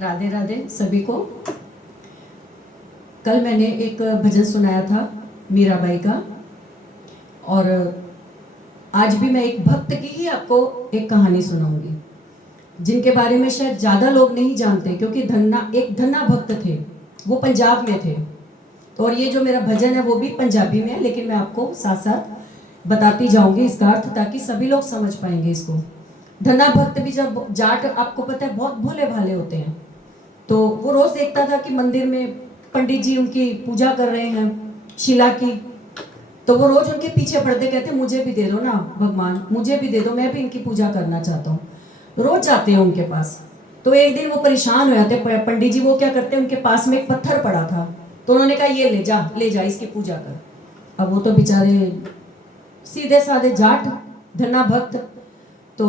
राधे राधे सभी को। कल मैंने एक भजन सुनाया था मीराबाई का, और आज भी मैं एक भक्त की ही आपको एक कहानी सुनाऊंगी, जिनके बारे में शायद ज़्यादा लोग नहीं जानते, क्योंकि एक धन्ना भक्त थे, वो पंजाब में थे। तो और ये जो मेरा भजन है वो भी पंजाबी में है, लेकिन मैं आपको साथ साथ बताती जाऊंगी इसका अर्थ, ताकि सभी लोग समझ पाएंगे इसको। धन्ना भक्त भी, जब जाट आपको पता है बहुत भोले भाले होते हैं, तो वो रोज देखता था कि मंदिर में पंडित जी उनकी पूजा कर रहे हैं शिला की, तो वो रोज उनके पीछे पड़ते, कहते मुझे भी दे दो ना भगवान, मुझे भी दे दो, मैं भी इनकी पूजा करना चाहता हूँ। रोज जाते हैं उनके पास। तो एक दिन वो परेशान हो जाते पंडित जी, वो क्या करते हैं, उनके पास में एक पत्थर पड़ा था, तो उन्होंने कहा ये ले जा इसकी पूजा कर। अब वो तो बेचारे सीधे साधे जाट धन्ना भक्त, तो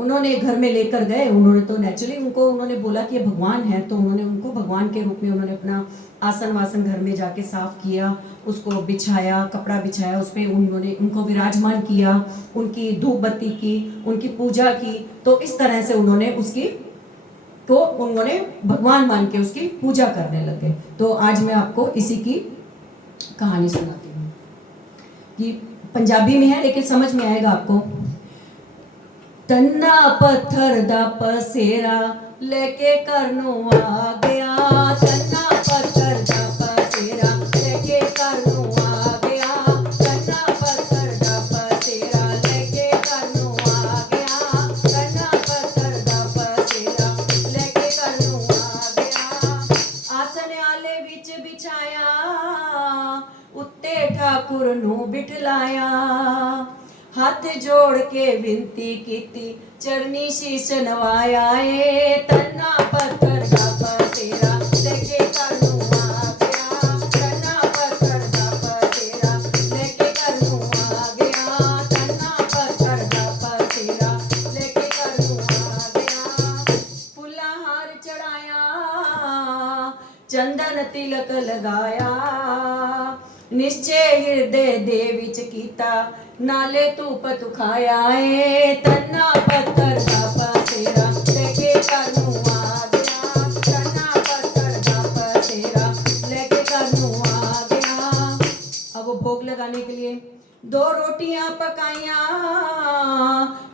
उन्होंने घर में लेकर गए। उन्होंने तो नेचुरली उन्होंने बोला कि ये भगवान है, तो उन्होंने उनको भगवान के रूप में उन्होंने अपना आसन वासन घर में जाके साफ किया, उसको बिछाया, कपड़ा बिछाया, उस पर उन्होंने उनको विराजमान किया, उनकी धूप बत्ती की, उनकी पूजा की। तो इस तरह से उन्होंने भगवान मान के उसकी पूजा करने लगे। तो आज मैं आपको इसी की कहानी सुनाती हूँ। कि पंजाबी में है लेकिन समझ में आएगा आपको। तन्ना पत्थर दा पसेरा लेके करनू आ गया, तन्ना पत्थर दा पसेरा लेके करनू आ गया, तन्ना पत्थर दा पसेरा लेके करनू आ गया, तन्ना पत्थर दा पसेरा लेके करनू आ गया। आसन आले विच बिछाया, उत्ते ठाकुर नू बिठलाया, हाथ जोड़ के विनती कीती, चरनी शीश नवाया। तन्ना पत्थर दा पसेरा लेके करनू आ गया, तन्ना पत्थर दा पसेरा लेके करनू आ गया, तन्ना पत्थर दा पसेरा लेके करनू आ गया। फुल्ला हार चढ़ाया, चंदन तिलक लगाया, निश्चय हृदय दे विच कीता, नाले धूप तुखाया। तन्ना पत्थर दा पसेरा लेके करनू आ गया, तन्ना पत्थर दा पसेरा लेके करनू आ गया। अब वो भोग लगाने के लिए 2 रोटियां पकाइया,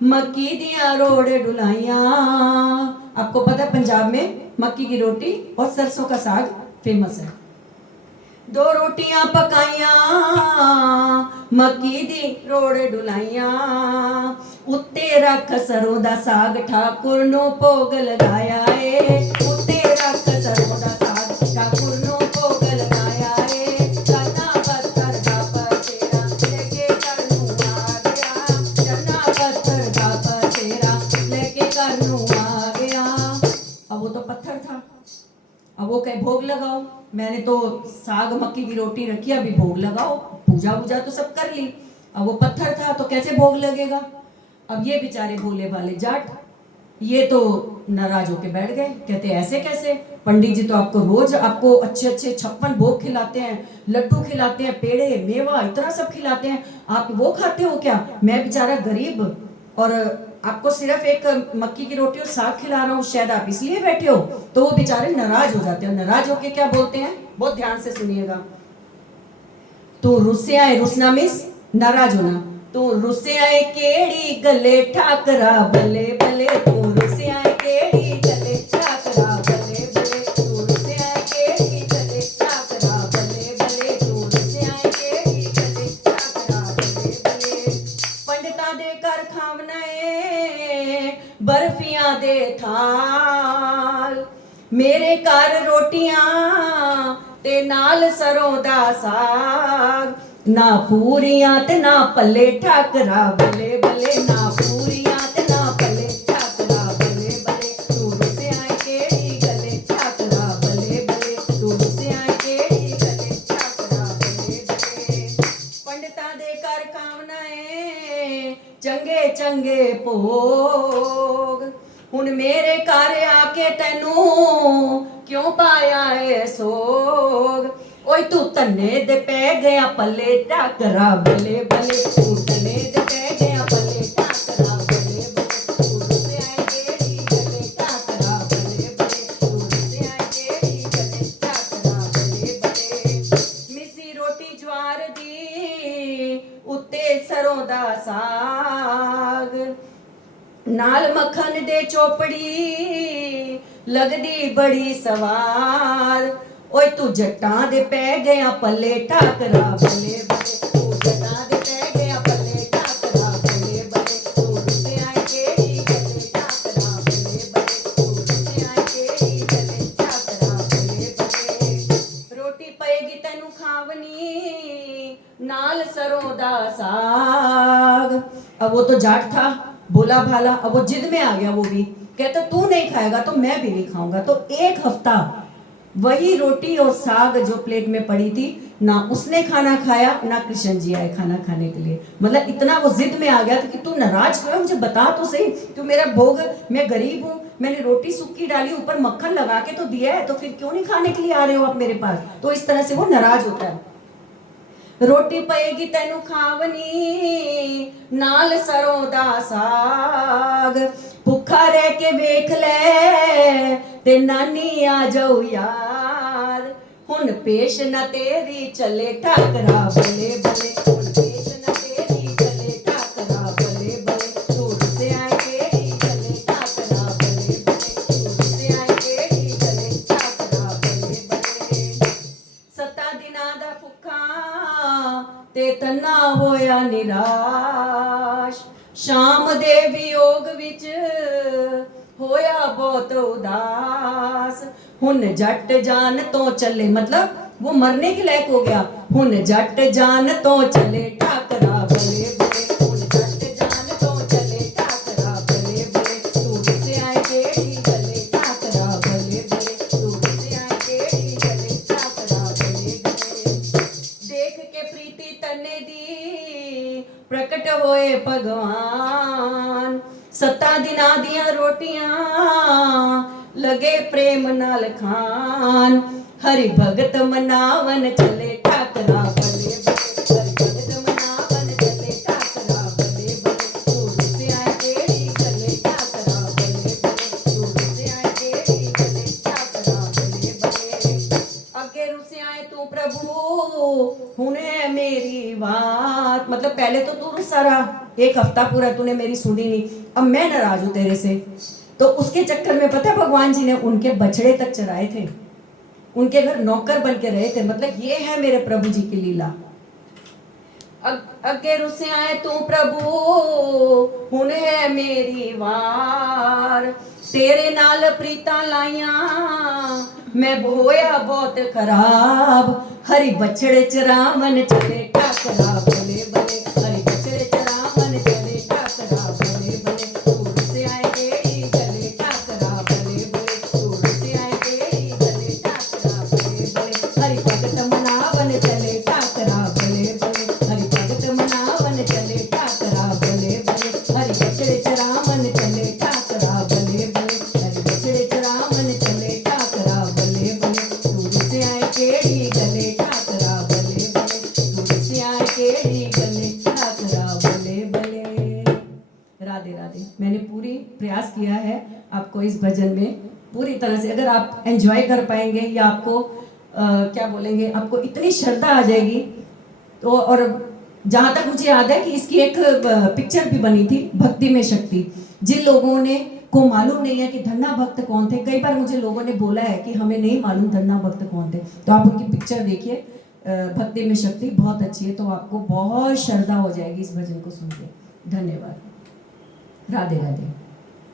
मक्की दियां रोड़े डुलाइया। आपको पता है पंजाब में मक्की की रोटी और सरसों का साग फेमस है। 2 रोटियां पकाइया, मक्की दी रोड़े डुलाइया, उत्ते रख सरों दा साग ठाकुर नू भोग लगाया। उत्ते रख सरों दा साग ठाकुर नू भोग लगाया। तन्ना पत्थर दा पसेरा लेके करनू आ गया, तन्ना पत्थर दा पसेरा लेके करनू आ गया। अब वो तो पत्थर था, अब वो कहे भोग लगाओ। मैंने तो साग मक्की की रोटी रखी, अभी भोग लगाओ, पूजा वूजा तो सब कर ली। अब वो पत्थर था तो कैसे भोग लगेगा। अब ये बेचारे भोले भाले जाट, ये तो नाराज होके बैठ गए, कहते ऐसे कैसे, पंडित जी तो आपको रोज आपको अच्छे अच्छे 56 भोग खिलाते हैं, लड्डू खिलाते हैं, पेड़े मेवा इतना सब खिलाते हैं, आप वो खाते हो क्या। मैं बेचारा गरीब और आपको सिर्फ एक मक्की की रोटी और साग खिला रहा हूँ, शायद आप इसलिए बैठे हो। तो वो बेचारे नाराज हो जाते हैं। नाराज होके क्या बोलते हैं, बहुत ध्यान से सुनिएगा। तू रुस्से आए, रुसना मींस नाराज होना। तू रुस्से आए केड़ी गले ठाकरा बल्ले बल्ले, तू रुस्से आए केड़ी गले ठाकरा बल्ले बल्ले, तू रुस्से आए केड़ी गले ठाकरा बल्ले बल्ले, तू रुस्से आए केड़ी गले ठाकरा बल्ले बल्ले। पंडितां दे घर खावना ए बर्फियां दे थाल, मेरे घर रोटियां ते नाल सरों दा साग, ना पूरियां ते ना पल्ले ठाकरा बल्ले बल्ले, ना पूरियां ते ना पल्ले ठाकरा बल्ले बल्ले, तू रुस्से आए केड़ी गले ठाकरा बल्ले बल्ले, तू रुस्से आए केड़ी गले ठाकरा बल्ले बल्ले। पंडितां दे घर खावना ए चंगे चंगे भोग, हुण मेरे घर आके तैनू क्यों पाया ए सोग। ओए तू धन्ने दे पै गया पल्ले ठाकरा बल्ले बल्ले, तू धन्ने दे पै गया पल्ले ठाकरा बल्ले बल्ले, तू रुस्से आए केड़ी गले ठाकरा बल्ले बल्ले, तू साग नाल मक्खन दे चोपड़ी लगदी बड़ी सवाद ओए तू जट्टां दे पै गया पल्ले ठाकरा बल्ले बल्ले तू जट्टां दे पै गया पल्ले ठाकरा बल्ले बल्ले तू रुसिया केड़ी गल्ले ठाकरा बल्ले बल्ले तू रुसिया केड़ी गल्ले ठाकरा बल्ले बल्ले रोटी पएगी तैनू खावनी नाल सरों दा साग। अब वो तो जाट था भोला भाला, अब वो जिद में आ गया। वो भी कहता तू नहीं खाएगा तो मैं भी नहीं खाऊंगा। तो एक हफ्ता वही रोटी और साग जो प्लेट में पड़ी थी ना उसने खाना खाया ना कृष्ण जी आए खाना खाने के लिए। मतलब इतना वो जिद में आ गया था कि तू नाराज क्यों है, मुझे बता तो सही, तू मेरा भोग, मैं गरीब हूँ, मैंने रोटी सूखी डाली ऊपर मक्खन लगा के तो दिया है, तो फिर क्यों नहीं खाने के लिए आ रहे हो आप मेरे पास। तो इस तरह से वो नाराज होता है। रोटी पएगी तैनू खावनी नाल सरों दा साग भुखा रह के वेख ले ते नानी आ जाओ यार हुन पेश न तेरी चले ठाकरा बल्ले बल्ले हुन पेश न तेरी चले ठाकरा बल्ले बल्ले तू रुसिया केड़ी चले ठाकरा बल्ले बल्ले तू रुसिया केड़ी चले ठाकरा बल्ले बल्ले 7 दिनां दा भुखा ते तन्ना होया निराश शाम दे वियोग विच होया बहुत उदास हुन जट जान तो चले, मतलब वो मरने के लायक हो गया। हुन जट जान तो चले ठाकरा बल्ले बल्ले हुन जट जान तो चले ठाकरा बल्ले बल्ले तू रुसिया केड़ी गल्ले ठाकरा बल्ले बल्ले तू रुसिया केड़ी गल्ले ठाकरा बल्ले बल्ले देख के प्रीति तन्ने दी प्रकट होए भगवान 7 दिनां दियां रोटियां लगे प्रेम नाल खान हरि भगत मनावन चले ठाकरा बल्ले बल्ले हरि भगत मनावन चले ठाकरा बल्ले बल्ले तू रुसिया केड़ी गल्ले ठाकरा बल्ले बल्ले तू रुसिया केड़ी गल्ले ठाकरा बल्ले बल्ले अगे रुसिया तू प्रभु हुने मेरी बात, मतलब पहले तो तू रुसा रहा, एक हफ्ता पूरा तूने मेरी सुनी नहीं, अब मैं नाराज हूं तेरे से। तो उसके चक्कर में पता है भगवान जी ने उनके बछड़े तक चराए थे, उनके घर नौकर बन के रहे थे। मतलब ये है मेरे प्रभु जी की लीला। अगे रुसे आए तू प्रभु हुन है मेरी वार तेरे नाल प्रीता लाइया मैं होया बहुत खराब हरि बछड़े चरावन चले ठाकरा बल्ले बल्ले हरि बछड़े चरावन चले ठाकरा बल्ले बल्ले तू रुसिया केड़ी गल्ले ठाकरा बल्ले बल्ले तू रुसिया केड़ी गल्ले ठाकरा बल्ले बल्ले हरि भगत मनावन चले ठाकरा बल्ले बल्ले हरि भगत मनावन चले ठाकरा बल्ले बल्ले हरि बछड़े चरावन चले ठाकरा बल्ले बल्ले हरि बछड़े चरावन चले ठाकरा बल्ले बल्ले तू रुसिया केड़ी गल्ले ठाकरा बल्ले बल्ले तू रुसिया केड़ी गल्ले ठाकरा बल्ले बल्ले। राधे राधे। मैंने पूरी प्रयास किया है आपको इस भजन में पूरी तरह से, अगर आप एंजॉय कर पाएंगे या आपको क्या बोलेंगे, आपको इतनी श्रद्धा आ जाएगी तो। और जहाँ तक मुझे याद है कि इसकी एक पिक्चर भी बनी थी भक्ति में शक्ति। जिन लोगों ने को मालूम नहीं है कि धन्ना भक्त कौन थे, कई बार मुझे लोगों ने बोला है कि हमें नहीं मालूम धन्ना भक्त कौन थे, तो आप उनकी पिक्चर देखिए भक्ति में शक्ति, बहुत अच्छी है, तो आपको बहुत श्रद्धा हो जाएगी इस भजन को सुन के। धन्यवाद। राधे राधे।